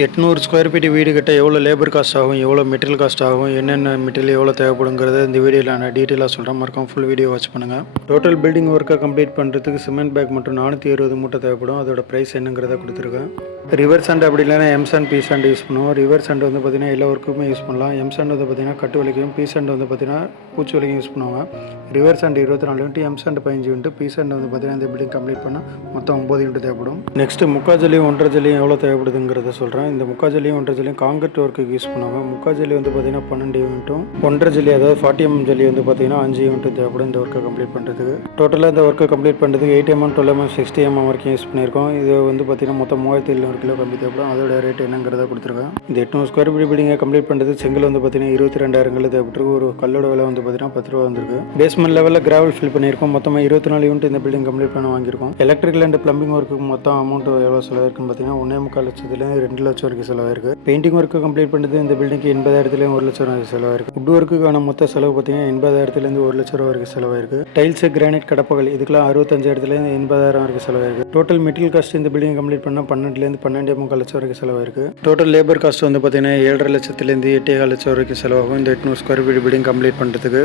எட்நூறு square feet வீடு கிட்ட எவ்வளோ லேபர் காஸ்ட் ஆகும் எவ்வளோ மெட்டீரியல் காஸ்ட் ஆகும் என்னென்ன மெட்டீரியல் எவ்வளோ தேவைப்படுங்கிறத இந்த வீடியோவில் நான் டீட்டெயிலாக சொல்கிறேன் மறக்காம ஃபுல் வீடியோ வாட்ச் பண்ணுங்கள் டோட்டல் பில்டிங் ஒர்க்கை கம்ப்ளீட் பண்ணுறதுக்கு சிமெண்ட் பேக் மட்டும் நானூற்றி இருபது மூட்டை தேவைப்படும். அதோட ப்ரைஸ் என்னங்கிறத கொடுத்துருக்கேன். ரிவர் சாண்ட் அப்படி இல்லைன்னா M P P sand use பண்ணுவோம். ரிவர் சாண்ட் வந்து பார்த்திங்கன்னா எல்லா ஒர்க்குமே யூஸ் பண்ணலாம். எம் சாண்ட் வந்து பார்த்திங்கன்னா கட்டு வலிக்கும். பி சாண்ட் வந்து பார்த்திங்கன்னா பூச்சி வலிக்கும் யூஸ் பண்ணுவாங்க. ரிவர் சாண்ட் இருபத்தி நாலு யூனிட் எம் சாண்ட் பதினஞ்சு யூனிட் பி சாண்ட் வந்து பார்த்திங்கன்னா இந்த பில்டிங் கம்ப்ளீட் பண்ணால் மொத்தம் ஒம்பது யூனிட் தேவைப்படும். நெக்ஸ்ட்டு முக்கா ஜல்லியும் ஒன்றரை ஜல்லியும் எவ்வளோ தேவைப்படுதுங்கிறத சொல்கிறேன் இந்த முக்கா ஜல்லியும் ஒன்றரை ஜல்லியும் காங்கிரட் ஒர்க்குக்கு யூஸ் பண்ணுவாங்க முக்கா ஜல்லி வந்து பார்த்திங்கன்னா பன்னெண்டு யூனிட்டும் ஒன்றரை ஜல்லி அதாவது ஃபார்ட்டி எம் mm ஜல்லி வந்து பார்த்திங்கன்னா அஞ்சு யூனிட் தேவைப்படும் இந்த ஒர்க்கை கம்ப்ளீட் பண்ணுறதுக்கு டோட்டலாக இந்த ஒர்க்கை கம்ப்ளீட் பண்ணுறதுக்கு eight MM twelve MM sixty MM வரைக்கும் யூஸ் பண்ணியிருக்கோம். இது வந்து பார்த்திங்கன்னா மொத்தம் மூவாயிரத்தி எழுநூறு கிலோ கம்மி தேவைப்படும். அதோட ரேட் என்னங்கிறத கொடுத்துருக்கேன். இந்த எட்நூறு ஸ்கொயர் ஃபீட் பில்டிங்கை கம்ப்ளீட் பண்ணுறது செங்கல் வந்து பார்த்திங்கன்னா இருபத்தி ரெண்டாயிரம் கல் தேவைப்பட்டிருக்கு. ஒரு கல்லோட விலை வந்து பார்த்திங்கன்னா பத்து ரூபா வந்திருக்கு. பேஸ்மெண்ட் லெவலில் கிராவல் ஃபில் பண்ணியிருக்கோம். மொத்தமாக இருபத்தி நாலு யூனிட் இந்த பில்டிங் கம்ப்ளீட் பண்ண வாங்கியிருக்கோம். எலக்ட்ரிக்கல் அண்ட் பிளம்பிங் ஒர்க்கு மொத்தம் அமௌண்ட் எவ்வளோ செலவு இருக்குன்னு பார்த்தீங்கன்னா ஒன்றே முக்கால் லட்சத்துலேருந்து ரெண்டு லட்சம் வரைக்கும் செலவாயிருக்கு. பெயிண்டிங் ஒர்க்கு கம்ப்ளீட் பண்ணுறது இந்த பில்டிங்க்கு எண்பதாயிரத்துலேயும் ஒரு லட்சம் ரூபாய் செலவாயிருக்கு. வுட் ஒர்க்குக்கான மொத்த செலவு பார்த்தீங்கன்னா எண்பதாயிரத்துலேருந்து ஒரு லட்சம் ரூபா வரைக்கும் செலவாயிருக்கு. டைல்ஸ் கிரானைட் கடப்பகல் இதுக்கெல்லாம் அறுபத்தஞ்சாயிரத்துலேருந்து எண்பதாயிரம் வரைக்கும் செலவாயிருக்கு. டோட்டல் மெட்டீரியல் காஸ்ட் இந்த பில்டிங் கம்ப்ளீட் பண்ணால் பன்னெண்டுலேருந்து பன்னெண்டே முக்கால் லட்சம் வரைக்கும் செலவாயிருக்கு. டோட்டல் லேபர் காஸ்ட் வந்து பார்த்தீங்கன்னா ஏழரை லட்சத்துலேருந்து எட்டே கால் லட்சம் வரைக்கும் செலவாகும். இந்த எட்நூறு ஸ்கொயர் ஃபீட் பில்டிங் கம்ப்ளீட் பண்ணுறதுக்கு